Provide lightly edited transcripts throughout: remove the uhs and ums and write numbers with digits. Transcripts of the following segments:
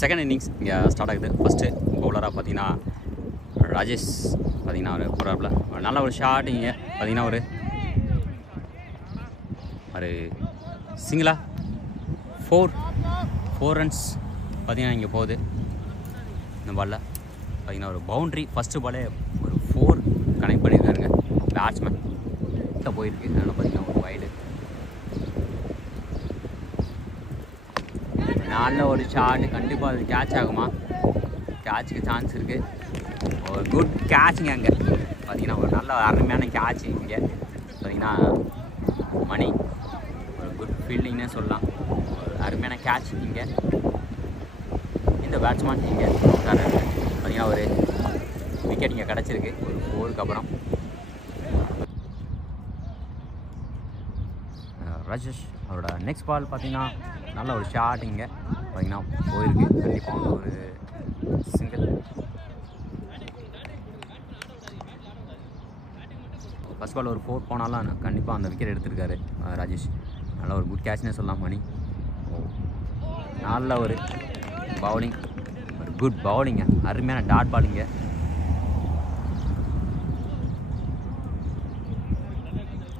Second innings இங்கே start ஆகுது. First பவுலராக பார்த்தீங்கன்னா ராஜேஷ் பார்த்தீங்கன்னா ஒரு போராப்பில் நல்ல ஒரு ஷாட். இங்கே பார்த்தீங்கன்னா ஒரு சிங்கிளாக ஃபோர் ரன்ஸ் பார்த்தீங்கன்னா இங்கே போகுது. இந்த பாலில் பார்த்தீங்கன்னா ஒரு பவுண்ட்ரி. ஃபஸ்ட்டு பாலே ஒரு 4 கனெக்ட் பண்ணியிருக்காருங்க பேட்ஸ்மேன் போயிருக்கு. அதனால் பார்த்தீங்கன்னா ஒரு வைடு. நல்ல ஒரு ஷாட். கண்டிப்பாக அது கேட்ச் ஆகுமா? கேட்சுக்கு சான்ஸ் இருக்குது. ஒரு குட் கேட்சுங்க. அங்கே பார்த்தீங்கன்னா ஒரு நல்ல அருமையான கேட்ச். இங்கே பார்த்தீங்கன்னா மணி ஒரு குட் ஃபீல்டிங்னே சொல்லலாம். ஒரு அருமையான கேட்ச். இங்கே இந்த பேட்ஸ்மேன் இங்கே பார்த்தீங்கன்னா ஒரு விக்கெட் இங்கே கிடச்சிருக்கு ஒரு 4க்கு அப்புறம். ராஜேஷ் அவரோட நெக்ஸ்ட் பால் பார்த்தீங்கன்னா நல்ல ஒரு ஷாட். இங்கே பார்த்தீங்கன்னா போயிருக்கு. கண்டிப்பாக வந்து ஒரு சிங்கிள். ஃபஸ்ட் பால் ஒரு 4 போனாலும் கண்டிப்பாக அந்த விக்கெட் எடுத்திருக்காரு ராஜேஷ். நல்ல ஒரு குட் கேட்ச்னே சொல்லலாம். மணி நல்ல ஒரு பவுலிங், ஒரு குட் பவுலிங்க, அருமையான டாட் பாலிங்க.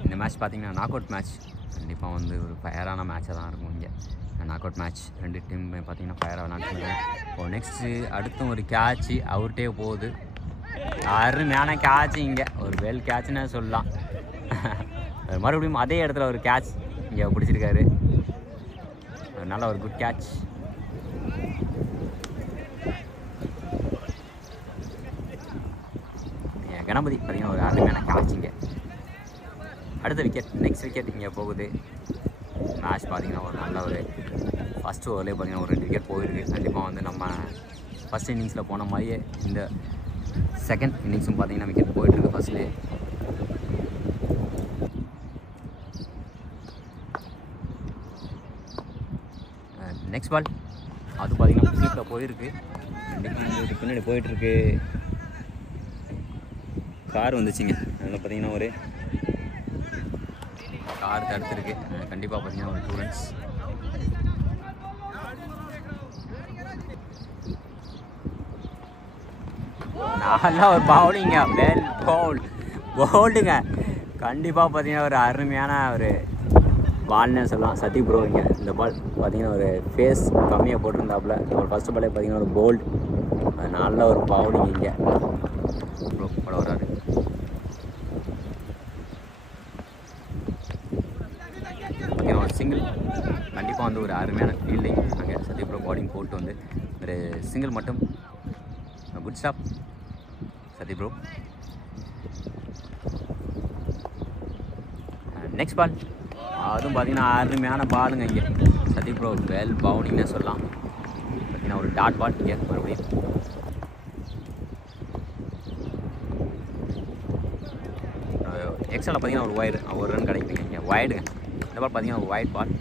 இந்த மேட்ச் பார்த்தீங்கன்னா நாக் அவுட் மேட்ச். கண்டிப்பாக வந்து ஒரு ஃபயரான மேட்சாக தான் இருக்கும். இங்கே நாக் அவுட் மேட்ச். 2 டீமுமே பார்த்தீங்கன்னா ஃபயராக விளாண்டுருக்காங்க. இப்போது நெக்ஸ்ட்டு அடுத்தும் ஒரு கேட்ச்சு அவுட்டே போகுது. அருமையான கேட்ச். இங்கே ஒரு வெல் கேட்ச்னே சொல்லலாம். மறுபடியும் அதே இடத்துல ஒரு கேட்ச் இங்கே பிடிச்சிருக்காரு. நல்ல ஒரு குட் கேட்ச். கணபதி பார்த்தீங்கன்னா ஒரு அருமையான கேட்ச். இங்கே அடுத்த விக்கெட், நெக்ஸ்ட் விக்கெட் இங்கே போகுது. மேட்ச் பார்த்தீங்கன்னா ஒரு நல்ல ஒரு ஃபஸ்ட்டு ஓவர்லேயே பார்த்தீங்கன்னா ஒரு 2 விக்கெட் போயிருக்கு. கண்டிப்பாக வந்து நம்ம ஃபஸ்ட் இன்னிங்ஸில் போன மாதிரியே இந்த செகண்ட் இன்னிங்ஸும் பார்த்தீங்கன்னா விக்கெட் போயிட்டுருக்கு ஃபஸ்ட்லேயே. நெக்ஸ்ட் பால் அது பார்த்தீங்கன்னா ஸ்லீப்பில் போயிருக்கு. பின்னாடி போயிட்டுருக்கு. கார் வந்துச்சுங்க. அதில் பார்த்தீங்கன்னா ஒரு கார் தடுத்துருக்கு. கண்டிப்பாக பார்த்தீங்கன்னா ஒரு 2 ரன்ஸ். நல்லா ஒரு பவுலிங்க, வெல் பவுல்டுங்க. கண்டிப்பாக பார்த்தீங்கன்னா ஒரு அருமையான ஒரு பால்னே சொல்லலாம். சத்தி ப்ரோ இங்கே இந்த பால் பார்த்தீங்கன்னா ஒரு ஃபேஸ் கம்மியாக போட்டிருந்தாப்புல. ஒரு ஃபஸ்ட்டு பாலே பார்த்தீங்கன்னா ஒரு போல்டு, நல்ல ஒரு பவுலிங். இங்கே ப்ரோ போட வராரு. ஒரு சிங்கிள். கண்டிப்பாக வந்து ஒரு அருமையான ஃபீல்டிங். அங்கே சத்தி ப்ரோ பாலிங் போட்டு வந்து ஒரு சிங்கிள் மட்டும். குட் ஸ்டாப் சத்தி ப்ரோ. நெக்ஸ்ட் பால் அதுவும் பார்த்தீங்கன்னா அருமையான பாலுங்க. இங்கே சத்தி ப்ரோ வெல் பவுலிங்னே சொல்லலாம். பார்த்தீங்கன்னா ஒரு டாட் பால். இங்கே மறுபடியும் எக்ஸ்ட்ராவில் பார்த்தீங்கன்னா ஒரு ரன் கிடைக்குதுங்க. இங்கே வைடுங்க. இந்த பால் பார்த்தீங்கன்னா ஒரு வைட் பால்.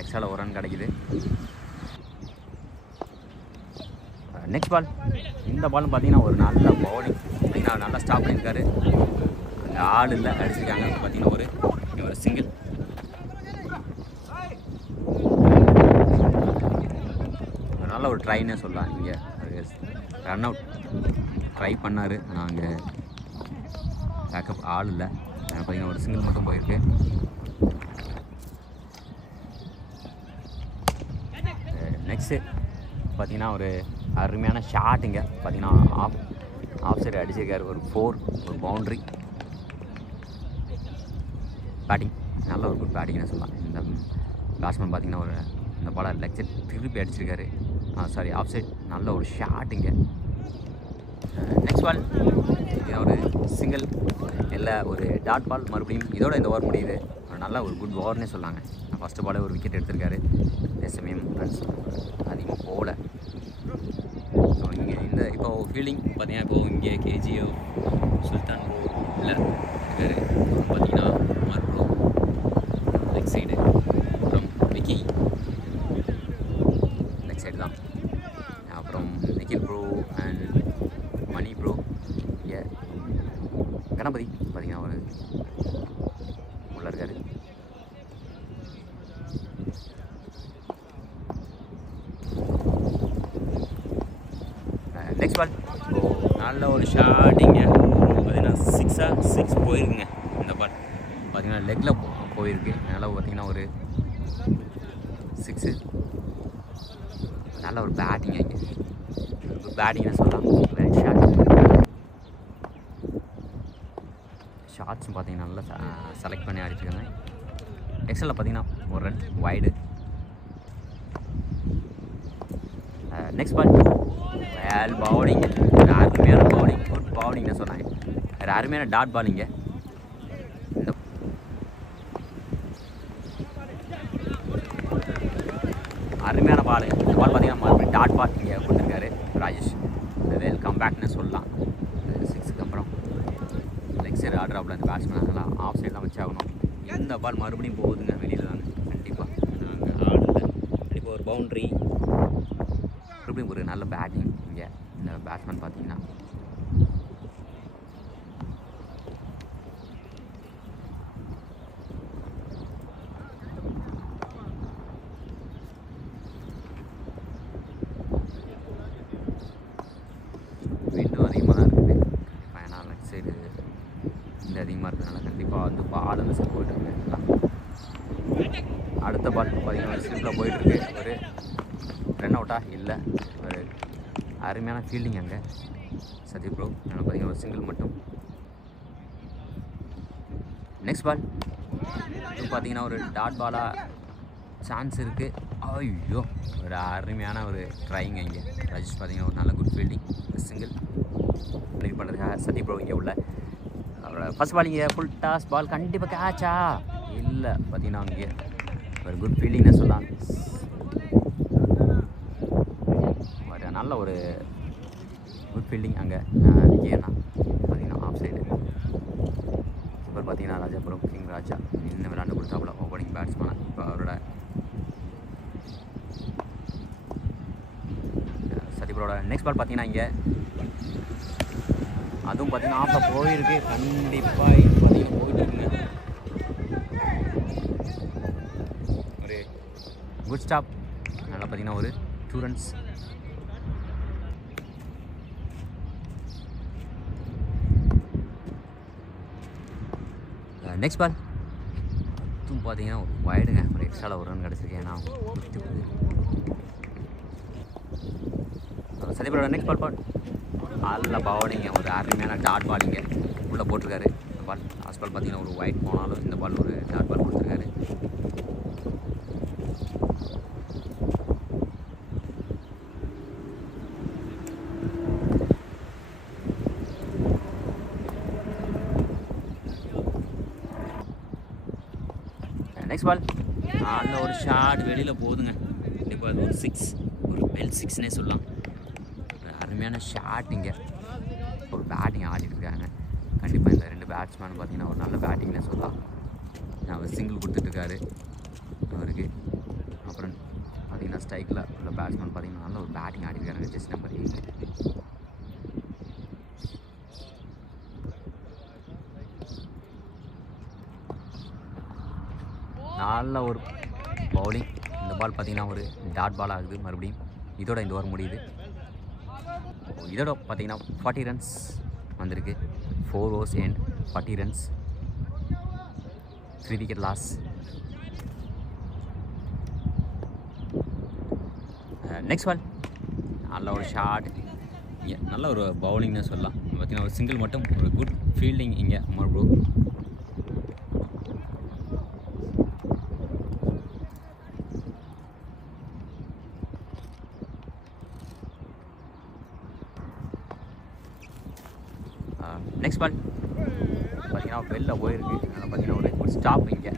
எக்ஸ்ட்ராவில் ஒரு ரன் கிடைக்குது. நெக்ஸ்ட் பால் இந்த பாலும் பார்த்தீங்கன்னா ஒரு நல்ல பவுலிங். பார்த்தீங்கன்னா நல்லா ஸ்டாப் பண்ணியிருக்காரு. அந்த ஆடில் அடிச்சிருக்காங்க. பார்த்தீங்கன்னா ஒரு சிங்கிள். நல்ல ஒரு ட்ரைன்னே சொல்லலாம். இங்கே ரன் அவுட் ட்ரை பண்ணார். ஆனால் அங்கே பேக்கப் ஆள் இல்லை. பார்த்தீங்கன்னா ஒரு சிங்கிள் மட்டும் போயிருக்கு. நெக்ஸ்ட்டு பார்த்தீங்கன்னா ஒரு அருமையான ஷாட்டுங்க. பார்த்தீங்கன்னா ஆஃப் சைடு அடிச்சிருக்காரு. ஒரு 4, ஒரு பவுண்ட்ரி. பேட்டிங் நல்ல ஒரு குட் பேட்டிங்னு சொல்லலாம். இந்த பேட்ஸ்மேன் பார்த்தீங்கன்னா இந்த பாலை லெக் சைட் திருப்பி அடிச்சிருக்காரு. Sorry, off side. நல்ல ஒரு ஷாட்டுங்க. நெக்ஸ்ட் பால் ஒரு சிங்கிள் இல்லை ஒரு டாட் பால். மறுபடியும் இதோட இந்த ஓவர் முடியுது. நல்ல ஒரு குட் ஓவர்னே சொல்லாங்க. ஃபஸ்ட்டு பாலே ஒரு விக்கெட் எடுத்திருக்காரு. அதே சமயம் ரன்ஸ் அதிகமாக போகல. ஸோ இங்கே இப்போ ஃபீல்டிங் பார்த்தீங்கன்னா இப்போது இங்கே கேஜிஓ சுல்தான் ப்ரோ இல்லை இருக்காரு. பார்த்தீங்கன்னா குமார் ப்ரோ லெக் சைடு. அப்புறம் விக்கி லெக் சைடு தான். அப்புறம் Nikhil bro and Mani bro. இங்கே கணபதி பார்த்தீங்கன்னா உள்ளே இருக்கார். நெக்ஸ்ட் பால். ஓ நல்ல ஒரு ஷாட்டிங்க. பார்த்தீங்கன்னா 6 போயிருக்குங்க இந்த பால். பார்த்தீங்கன்னா லெக்கில் போயிருக்கு. நல்லா பார்த்தீங்கன்னா ஒரு 6. நல்ல ஒரு பேட்டிங் இங்கே. பேட்டிங்னு சொல்லலாம். வெரி ஷார்ட்ஸும் பார்த்தீங்கன்னா நல்லா செலக்ட் பண்ணி அடிச்சுருக்காங்க. எக்ஸலில் பார்த்தீங்கன்னா ஒரு run wide. Next ball. Well பவுலிங்க. அருமையான பவுலிங். குட் பவுலிங்னு சொன்னாங்க. வேறு அருமையான டாட் பாலிங்க. இந்த அருமையான பால். இந்த பால் பார்த்தீங்கன்னா மறுபடியும் டாட் பால் இங்கே கொடுத்துருக்காரு ராஜேஷ். வெல்கம் பேக்னு சொல்லலாம். 6க்கு அப்புறம் லெக் சைடு ஆடுறாப்புல அந்த பேட்ஸ்மேன் அதெல்லாம் ஆஃப் சைடு தான் வச்சாகணும். இந்த பால் மறுபடியும் போகுதுங்க வெளியில் தாங்க. கண்டிப்பாக ஆடல. கண்டிப்பாக ஒரு பவுண்ட்ரி. மறுபடியும் ஒரு நல்ல பேட்டிங் இங்கே. இந்த பேட்ஸ்மேன் பார்த்தீங்கன்னா விண்டும் அதிகமாக தான் இருக்குது. ஏன்னா லெக் சைடு இந்த அதிகமாக இருக்கிறதுனால கண்டிப்பாக வந்து பால் அந்த சைடு போயிட்டுருக்கு. அடுத்த பால் பார்த்தீங்கன்னா ஒரு ஸ்லிப்பில் போயிட்டுருக்கு. ஒரு ரன் அவுட்டா இல்லை. ஒரு அருமையான ஃபீல்டிங் அங்கே சதீப் ப்ரோ. பார்த்தீங்கன்னா ஒரு சிங்கிள் மட்டும். Next ball. இது பார்த்தீங்கன்னா ஒரு டாட் பாலாக சான்ஸ் இருக்குது. ஐயோ ஒரு அருமையான ஒரு ட்ரைங் இங்கே. ராஜேஷ் பார்த்தீங்கன்னா ஒரு நல்ல குட் ஃபீல்டிங். சிங்கிள் ப்ளே பண்ணுறதுக்காக சதீப் ப்ரோ இங்கே உள்ள அவரோட ஃபஸ்ட் பால் இங்கே ஃபுல் டாஸ் பால். கண்டிப்பாக கேட்சா இல்லை. பார்த்தீங்கன்னா அங்கே ஒரு குட் ஃபீல்டிங்னு சொல்லலாம். ஒரு நல்ல ஒரு குட் ஃபீல்டிங் அங்கே விக்கேனா. பார்த்தீங்கன்னா ஆஃப் சைடு இப்போ பார்த்தீங்கன்னா ராஜாபுரம் கிங் ராஜா இன்னும் விளையாண்டு கொடுத்தாப்புல ஓப்பனிங் பேட்ஸ்மேனாக. இப்போ அவரோட சதீப்ரோட நெக்ஸ்ட் பால் பார்த்தீங்கன்னா இங்கே அதுவும் பார்த்தீங்கன்னா ஆஃபில் போயிருக்கு. கண்டிப்பாக பார்த்தீங்கன்னா போயிட்டுருக்குங்க. ஒரு குட் ஸ்டாப். நல்லா பார்த்தீங்கன்னா ஒரு 2 runs. நெக்ஸ்ட் பால். அதுவும் பார்த்தீங்கன்னா வைடுங்க. ஒரு எக்ஸ்ட்ராவில் ஒரு ரன் கிடச்சிருக்கேன். ஏன்னா சதீப்ரோட நெக்ஸ்ட் பால் நல்ல பவுலிங்க. ஒரு அருமையான டாட் பாலிங்க உள்ளே போட்டிருக்காரு. இந்த பால் லாஸ்ட் பால் பார்த்தீங்கன்னா ஒரு ஒயிட் போனாலும் இந்த பால் ஒரு டாட் பால் கொடுத்துருக்காரு. Next ball. நல்ல ஒரு ஷாட் வெளியில் போகுதுங்க. கண்டிப்பாக அது ஒரு 6. ஒரு வெல் 6னே சொல்லலாம். அருமையான ஷாட் இங்கே. ஒரு பேட்டிங் ஆடிட்டு இருக்காங்க. கண்டிப்பாக இந்த 2 பேட்ஸ்மேன் பார்த்தீங்கன்னா ஒரு நல்ல பேட்டிங்னே சொல்லலாம். அவர் சிங்கிள் கொடுத்துட்ருக்காரு அவருக்கு. அப்புறம் பார்த்தீங்கன்னா ஸ்ட்ரைக்கில் உள்ள பேட்ஸ்மேன் பார்த்தீங்கன்னா நல்ல ஒரு பேட்டிங் ஆடிருக்காங்க. Just number 8. நல்ல ஒரு பவுலிங். இந்த பால் பார்த்தீங்கன்னா ஒரு டாட் பால் ஆகுது. மறுபடியும் இதோட இந்த ஓவர் முடியுது. இதோட பார்த்தீங்கன்னா 40 runs வந்திருக்கு. 4 overs and 40 runs. 3 wicket loss. Next ball. நல்ல ஒரு ஷாட். நல்ல ஒரு பவுலிங்னு சொல்லலாம். பார்த்தீங்கன்னா ஒரு சிங்கிள் மட்டும். ஒரு குட் ஃபீல்டிங் இங்கே அமர் ப்ரோ. நெக்ஸ்ட் பால் பார்த்தீங்கன்னா வெளில போயிருக்கு. அதனால் பார்த்தீங்கன்னா ஒரு ஸ்டாப் இங்கே.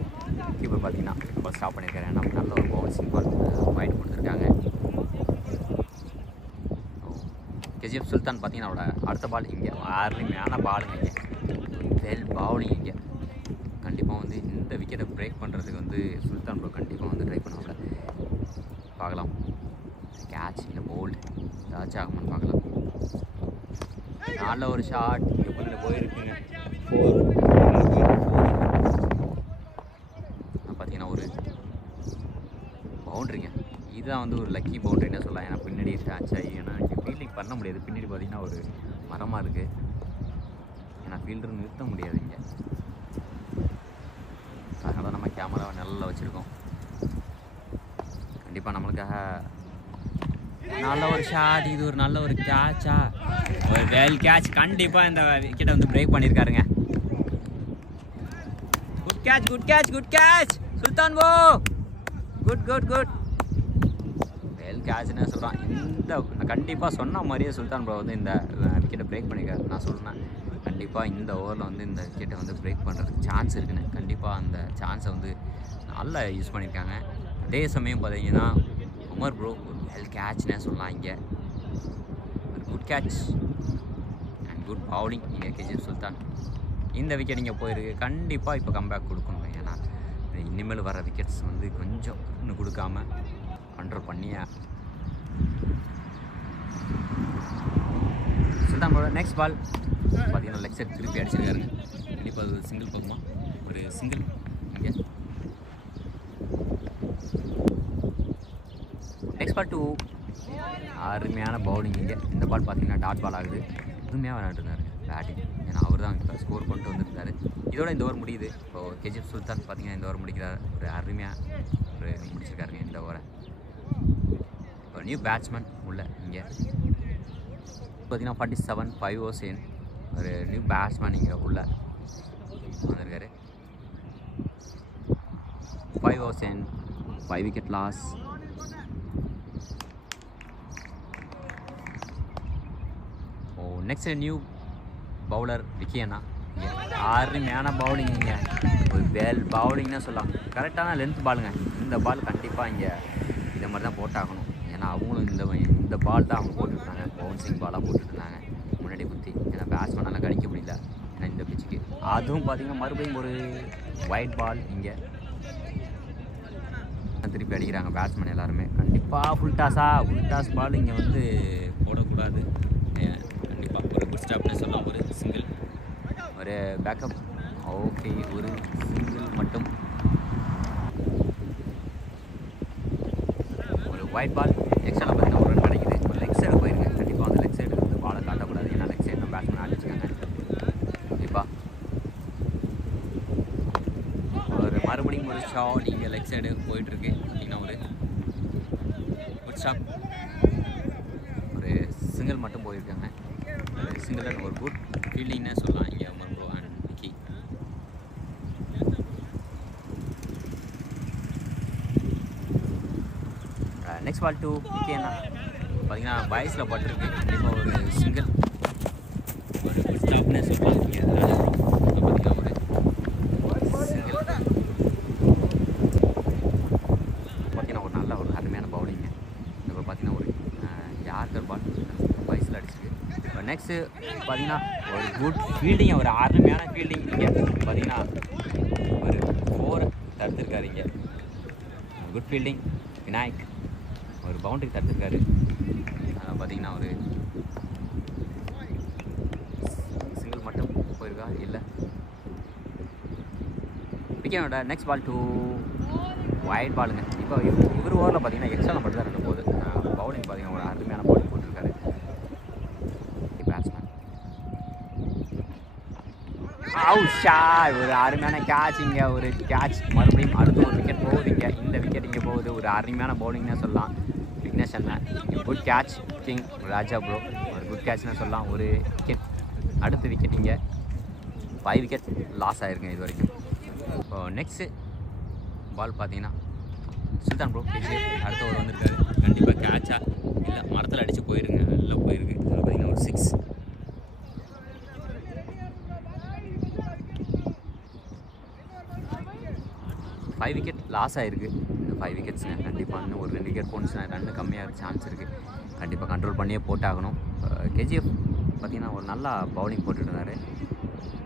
கீப்பர் பார்த்தீங்கன்னா இப்போ ஸ்டாப் பண்ணியிருக்காரு. ஏன்னா நல்ல ஒரு பவுன்சிங் பால் வைட் கொடுத்துருக்காங்க. கேஜிஎஃப் சுல்தான் பார்த்தீங்கன்னா அவரோட அடுத்த பால் இங்கே அருமையான பாலுங்க. இங்கே வெல் பவுலிங் இங்கே. கண்டிப்பாக வந்து இந்த விக்கெட்டை பிரேக் பண்ணுறதுக்கு வந்து சுல்தான் ப்ரோ கண்டிப்பாக வந்து ட்ரை பண்ணுவாங்க. பார்க்கலாம் கேட்ச் இல்லை போல்டு ஏதாச்சும் ஆகும்னு பார்க்கலாம். நல்ல ஒரு ஷாட் எப்படின்னு போயிருக்குங்க. 4 பார்த்தீங்கன்னா ஒரு பவுண்ட்ரிங்க. இதுதான் வந்து ஒரு லக்கி பவுண்ட்ரின்னு சொல்லலாம். ஏன்னா பின்னாடி கேட்ச் ஆகி ஏன்னா ஃபீல்டிங் பண்ண முடியாது. பின்னாடி பார்த்தீங்கன்னா ஒரு மரமாக இருக்குது. ஏன்னா ஃபீல்டர் நிறுத்த முடியாது இங்கே. அதனால நம்ம கேமராவை நல்லா வச்சுருக்கோம். கண்டிப்பாக நம்மளுக்காக நல்ல ஒரு ஷாட். இது ஒரு நல்ல ஒரு கேட்சா, ஒரு வெல் கேட்ச். கண்டிப்பாக இந்த விக்கெட்டை வந்து பிரேக் பண்ணியிருக்காருங்க. Good catch, good catch, good catch Sultan bro. Good good good well கேட்ச்னு சொல்கிறான். இந்த கண்டிப்பாக சொன்ன மாதிரியே சுல்தான் ப்ரோ வந்து இந்த விக்கெட்டை பிரேக் பண்ணியிருக்காரு. நான் சொன்னேன் கண்டிப்பாக இந்த ஓவரில் வந்து இந்த விக்கெட்டை வந்து பிரேக் பண்ணுறதுக்கு சான்ஸ் இருக்குன்னு. கண்டிப்பாக அந்த சான்ஸை வந்து நல்லா யூஸ் பண்ணியிருக்காங்க. அதே சமயம் பார்த்தீங்கன்னா உமர் ப்ரோ ஒரு வெல் கேட்ச்னே சொல்லலாம். இங்கே ஒரு good catch and good bowling இங்கே கேஜிஎஃப் சுல்தான். இந்த விக்கெட் இங்கே போயிருக்கு. கண்டிப்பாக இப்போ கம்பேக் கொடுக்கணும். ஏன்னா இனிமேல் வர விக்கெட்ஸ் வந்து கொஞ்சம் இன்னும் கொடுக்காம கண்ட்ரோல் பண்ணியே சுல்தான் ப்ரோ. நெக்ஸ்ட் பால் பார்த்தீங்கன்னா லெக் சைட் திருப்பி அடிச்சிருக்காருங்க. கண்டிப்பாக அது ஒரு சிங்கிள் பக்கமாக ஒரு சிங்கிள். இங்கே நெக்ஸ்ட் பால் 2. அருமையான பவுலிங் இங்கே. இந்த பால் பார்த்தீங்கன்னா டாட் பால் ஆகுது. அருமையாக விளையாண்டுருந்தாரு பேட்டிங். ஏன்னா அவர் தான் இப்போ ஸ்கோர் கொண்டு வந்துருந்தார். இதோட இந்த ஓவர் முடியுது. இப்போது கேஜிஎஃப் சுல்தான் பார்த்தீங்கன்னா இந்த ஓவர் முடிக்கிறார். ஒரு அருமையாக ஒரு முடிச்சிருக்காருங்க இந்த ஓவரை. இப்போ நியூ பேட்ஸ்மேன் உள்ள இங்கே பார்த்தீங்கன்னா 47 5 overs in. ஒரு நியூ பேட்ஸ்மேன் இங்கே உள்ள வந்திருக்காரு. 5 overs in 5 wicket loss. Next new bowler விக்கியண்ணா. இங்கே அருமையான பவுலிங். இங்கே ஒரு வெல் பவுலிங்னு சொல்லலாம். கரெக்டான லென்த் பாலுங்க. இந்த பால் கண்டிப்பாக இங்கே இதை மாதிரி தான் போட்டாகணும். ஏன்னா அவங்களும் இந்த பால் தான் அவங்க போட்டுருந்தாங்க. பவுன்சிங் பாலாக போட்டுருந்தாங்க முன்னாடி குத்தி. ஏன்னா பேட்ஸ்மேனால் கடிக்க முடியல ஏன்னா இந்த பிச்சுக்கு. அதுவும் பார்த்திங்கன்னா மறுபடியும் ஒரு ஒயிட் பால். இங்கே திருப்பி அடிக்கிறாங்க பேட்ஸ்மேன் எல்லாருமே. கண்டிப்பாக ஃபுல் டாஸ் பால் இங்கே வந்து போடக்கூடாது. கண்டிப்பாக ஒரு குட் ஸ்டாப்னு சொல்லலாம். ஒரு சிங்கிள், ஒரு பேக்கப். ஓகே, ஒரு சிங்கிள் மட்டும். ஒரு ஒயிட் பால். எக்ஸ்ட்ரா பார்த்தீங்கன்னா ஒரு ரன் கிடைக்குது. ஒரு லெக் சைடு போயிருக்கு. கண்டிப்பாக அந்த லெக் சைடு வந்து பாலை காட்டக்கூடாது. ஏன்னா லெக் சைடு பேட்ஸ்மேன் ஆடிச்சிருக்காங்க. கண்டிப்பாக ஒரு மறுபடியும் ஒரு ஷாட் இங்கே லெக் சைடு போயிட்டுருக்கு. பார்த்தீங்கன்னா ஒரு குட் ஸ்டாப், ஒரு சிங்கிள் மட்டும் போயிருக்காங்க. ஒரு சிங்கிள் ஒரு குட் ஃபீல்டிங்னே சொல்லலாம் இங்கே Umar bro and Vicky. Next ball 2 விக்கியண்ணா. பார்த்தீங்கன்னா வயசில் பட்டிருக்கு. கண்டிப்பாக ஒரு சிங்கிள், ஒரு குட் ஸ்டாப்னே சொல்லலாம் இங்கே. பார்த்தீங்கன்னா ஒரு சிங்கிள். பார்த்தீங்கன்னா ஒரு நல்ல ஒரு அருமையான பவுலிங்கு. இப்போ பார்த்தீங்கன்னா ஒரு யார்கர் பால் வயசில் அடிச்சிருக்கு. இப்போ நெக்ஸ்ட்டு பார்த்தீங்கன்னா ஒரு குட் ஃபீல்டிங், ஒரு அருமையான ஃபீல்டிங். இங்கே பார்த்தீங்கன்னா ஒரு 4 தடுத்துருக்காரு. இங்கே குட் ஃபீல்டிங். விநாயக் ஒரு பவுண்டரி தடுத்துருக்காரு. அதான் பார்த்தீங்கன்னா ஒரு சிங்கிள் மட்டும் போயிருக்கா இல்லை. விக்கெட்டோட நெக்ஸ்ட் பால் 2 ஒயிட் பாலுங்க. இப்போ இவர் ஓவரில் பார்த்தீங்கன்னா எக்ஸ்ட்ரா மட்டும் தான் 2 போகுது. பவுலிங் பார்த்தீங்கன்னா ஒரு அருமையான பவுலிங் போட்டிருக்காரு பேட்ஸ்மேன். ஒரு அருமையான கேட்ச். இங்கே ஒரு கேட்ச். மறுபடியும் அடுத்து ஒரு விக்கெட் போகுது. இங்கே இந்த விக்கெட் இங்கே போகுது. ஒரு அருமையான பவுலிங்னே சொல்லலாம். விக்னேஷ் அண்ணன் குட் கேட்ச். கிங் ராஜா ப்ரோ ஒரு குட் கேட்ச்னு சொல்லலாம். ஒரு விக்கெட். அடுத்த விக்கெட் இங்கே 5 விக்கெட் லாஸ் ஆகிருக்குங்க இது வரைக்கும். இப்போ நெக்ஸ்ட்டு பால் பார்த்தீங்கன்னா சுல்தான் ப்ரோ அடுத்த ஓவர் வந்திருக்காரு. கண்டிப்பாக கேட்சா இல்லை மரத்தில் அடித்து போயிருங்க. நல்லா போயிருக்கு. அதில் பார்த்தீங்கன்னா ஒரு 6. ஃபைவ் விக்கெட் லாஸ் ஆகிருக்கு. இந்த 5 விக்கெட்ஸுங்க. கண்டிப்பாக இன்னும் ஒரு 2 விக்கெட் போணுச்சுன்னா ரன்னு கம்மியாக சான்ஸ் இருக்குது. கண்டிப்பாக கண்ட்ரோல் பண்ணியே போட்டாகணும். கேஜிஎஃப் பார்த்தீங்கன்னா ஒரு நல்லா பவுலிங் போட்டுருந்தார்.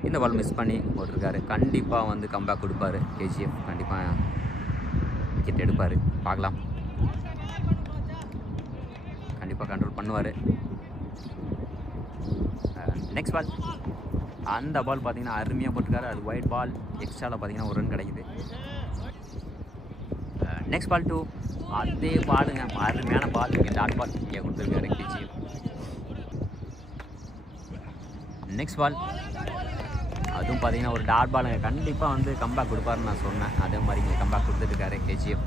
இந்த பால் மிஸ் பண்ணி போட்டிருக்காரு. கண்டிப்பாக வந்து கம்பேக் கொடுப்பார் கேஜிஎஃப். கண்டிப்பாக விக்கெட் எடுப்பார். பார்க்கலாம். கண்டிப்பாக கண்ட்ரோல் பண்ணுவார். Next ball. அந்த பால் பார்த்தீங்கன்னா அருமையாக போட்டிருக்காரு. அது ஒயிட் பால். எக்ஸ்ட்ராவில் பார்த்தீங்கன்னா ஒரு ரன் கிடைக்குது. நெக்ஸ்ட் பால் 2 அதே பாலுங்க. அருமையான பால். இங்கே டாட் பால் இங்கே கொடுத்துருக்காரு கேஜிஎஃப். நெக்ஸ்ட் பால் அதுவும் பார்த்தீங்கன்னா ஒரு டாட் பாலுங்க. கண்டிப்பாக வந்து கம்பேக் கொடுப்பாருன்னு நான் சொன்னேன். அதே மாதிரி இங்கே கம்பேக் கொடுத்துட்டுருக்காரு கேஜிஎஃப்.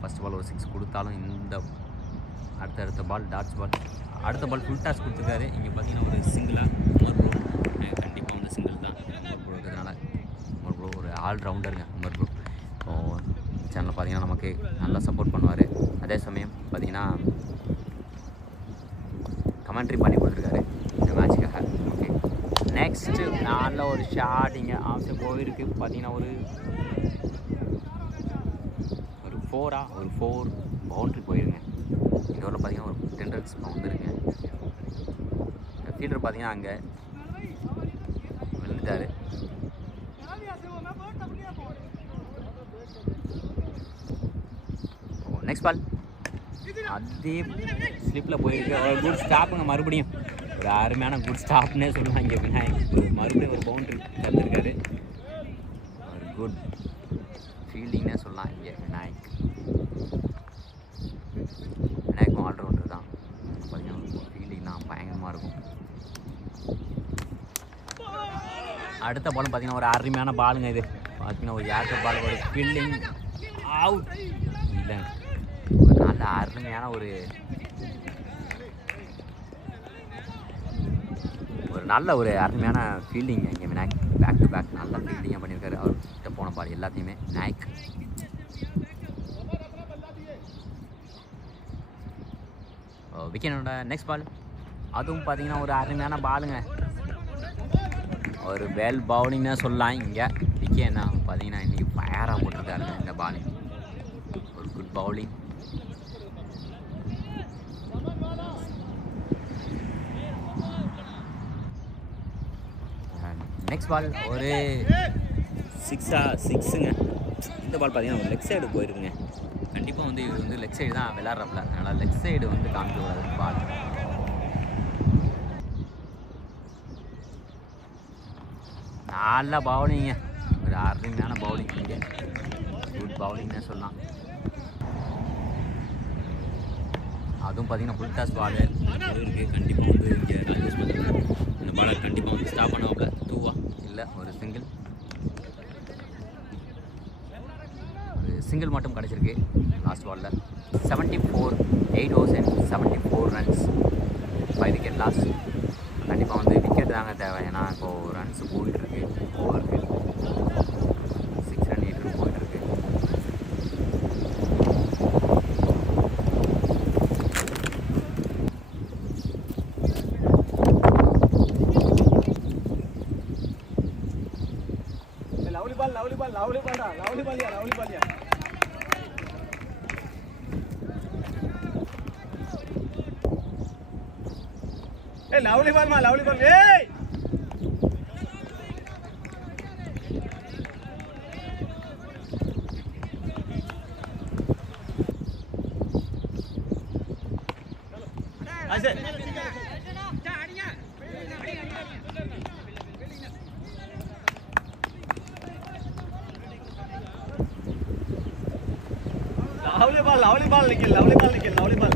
ஃபஸ்ட் பால் ஒரு 6 கொடுத்தாலும் இந்த அடுத்த பால் டாட்ஸ் பால். அடுத்த பால் ஃபுல் டாஸ் கொடுத்துருக்காரு. இங்கே பார்த்தீங்கன்னா ஒரு சிங்கிளாக உமர் ப்ரோ கண்டிப்பாக வந்து சிங்கிள் தான் உமர் ப்ரோ இருக்கிறதுனால. உமர் ப்ரோ ஒரு ஆல்ரவுண்டருங்க உமர் ப்ரோ. இப்போது சேனலில் பார்த்தீங்கன்னா நமக்கு நல்லா சப்போர்ட் பண்ணுவார். அதே சமயம் பார்த்தீங்கன்னா கமெண்ட்ரி பண்ணி கொடுத்துருக்காரு இந்த மேட்சுக்காக. ஓகே நெக்ஸ்ட்டு நல்ல ஒரு ஷாட் இங்கே ஆப்ஷன் போயிருக்கு. பார்த்தீங்கன்னா ஒரு 4 பவுண்ட்ரி போயிருங்க. இந்த ஊரில் பார்த்தீங்கன்னா ஒரு 10 ரன்ஸ் வந்துருங்க. ஃபீல்டர் பார்த்தீங்கன்னா அங்கே விழுந்துட்டார். நெக்ஸ்ட் பால் அதே ஸ்லிப்பில் போயிருக்கு. ஒரு குட் ஸ்டாப்புங்க. மறுபடியும் ஒரு அருமையான குட் ஸ்டாப்னே சொல்லலாம். இங்கே விநாயக் மறுபடியும் ஒரு பவுண்ட்ரி தந்துருக்காரு. ஒரு குட் ஃபீல்டிங்னே சொல்லலாம். இங்கே விநாயக்கும் ஆல்ரவுண்டர் தான். பார்த்தீங்கன்னா ஃபீல்டிங் தான் பயங்கரமாக இருக்கும். அடுத்த பாலும் பார்த்தீங்கன்னா ஒரு அருமையான பாலுங்க. இது பார்த்தீங்கன்னா ஒரு ஏர்கட் பால், ஒரு ஃபீல்டிங் அவுட் இல்லைங்க. ஒரு நல்ல அருமையான ஒரு அருமையான ஃபீல்டிங் இங்கே விநாயக். பேக் டு பேக் நல்ல ஃபீல்டிங்காக பண்ணியிருக்காரு. அவர்கிட்ட போன பால் எல்லாத்தையுமே விநாயக். விக்கெட்டோட நெக்ஸ்ட் பால் அதுவும் பார்த்தீங்கன்னா ஒரு அருமையான பாலுங்க. ஒரு வெல் பவுலிங்னு சொல்லலாம். இங்கே விக்கெட்னா பார்த்தீங்கன்னா இன்றைக்கி ஃபயராக போட்டிருக்காருங்க இந்த பாலிங். ஒரு குட் பவுலிங். நெக்ஸ்ட் பால் ஒரு 6ங்க. இந்த பால் பார்த்தீங்கன்னா ஒரு லெக் சைடு போயிருக்குங்க. கண்டிப்பாக வந்து இது வந்து லெக் சைடு தான் விளாட்றப்பல. அதனால் லெக் சைடு வந்து காமிக்க கூடாது பால். நல்ல பவுலிங்க. ஒரு அருமையான பவுலிங் இங்கே. குட் பவுலிங்னே சொல்லலாம். அதுவும் பார்த்தீங்கன்னா ஃபுல் டாஸ் பால் இருக்குது. கண்டிப்பாக வந்து இங்கே ராஜேஷ் பண்ணுறாங்க. இந்த பாலை கண்டிப்பாக வந்து ஸ்டாப் பண்ணுவாப்புல. 2 இல்லை ஒரு சிங்கிள் மட்டும் கிடச்சிருக்கு லாஸ்ட் பாலில். 74 8 overs and 74 runs 5 wicket loss. கண்டிப்பாக வந்து விக்கெட் தாங்க தேவை. ஏன்னா இப்போது ரன்ஸ் போயிட்டுருக்கு. ஓவருக்கு 6 run 8 run போயிட்டுருக்கு. लवली बॉल मा लवली बॉल ए ऐसे लवली बॉल निकल लवली बॉल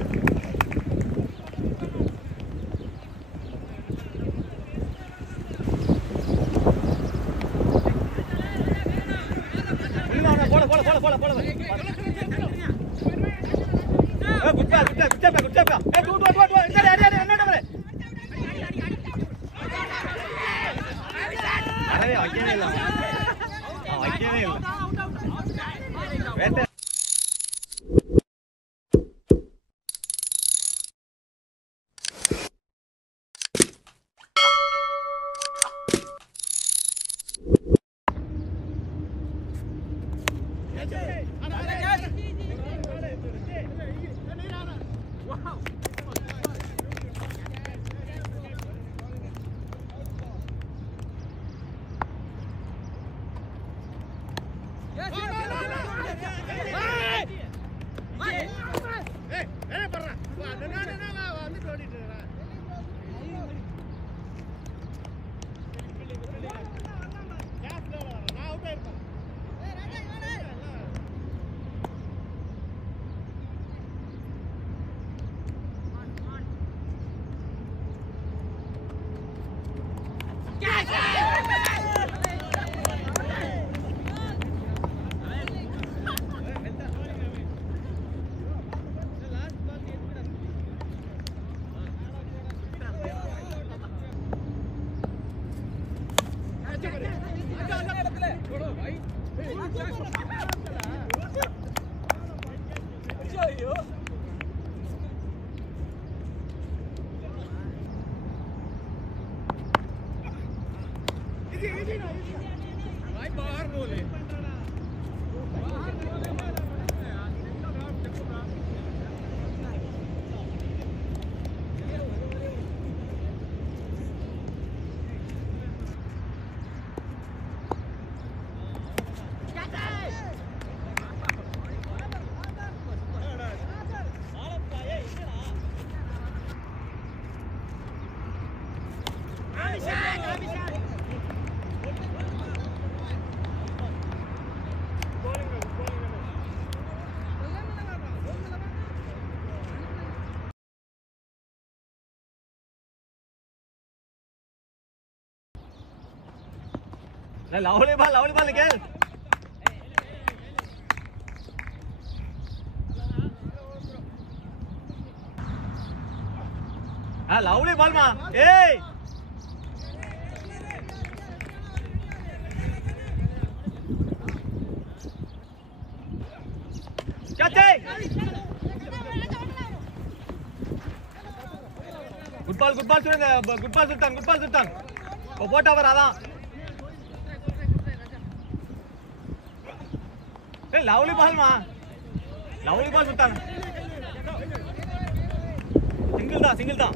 lovely ball निकल lovely ball मा ए चाचे गुड बॉल सुल्तान वो போட்டா வர அதான் ए लवली बॉल मा लवली बॉल सुल्तान सिंगल था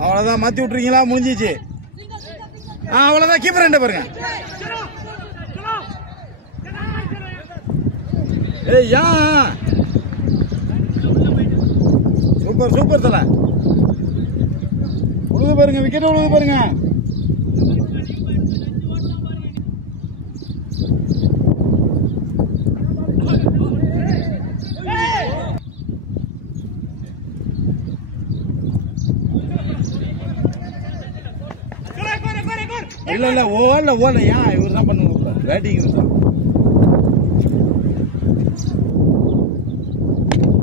அவ்வளவுதான் மாத்தி விட்டுறீங்களா முடிஞ்சிச்சு அவ்வளவுதான் கீப்பர் ரெண்டு பாருங்க ஏய் யா சூப்பர் தல உழுது பாருங்க விக்கெட் உழுது பாருங்க இல்ல ஓடல ஏன் இவர் தான் பண்ணுங்க பேட்டிங்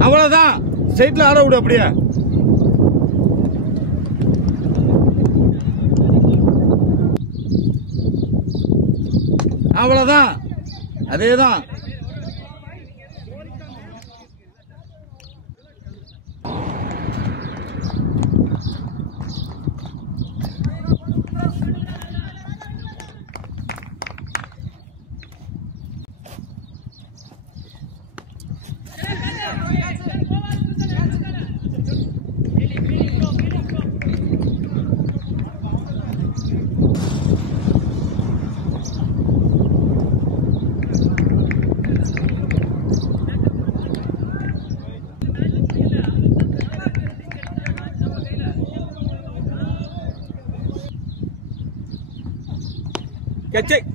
அவ்வளவுதான் சைட்ல ஆட விடு அப்படியே அவ்வளவுதான் அதேதான் Catch it.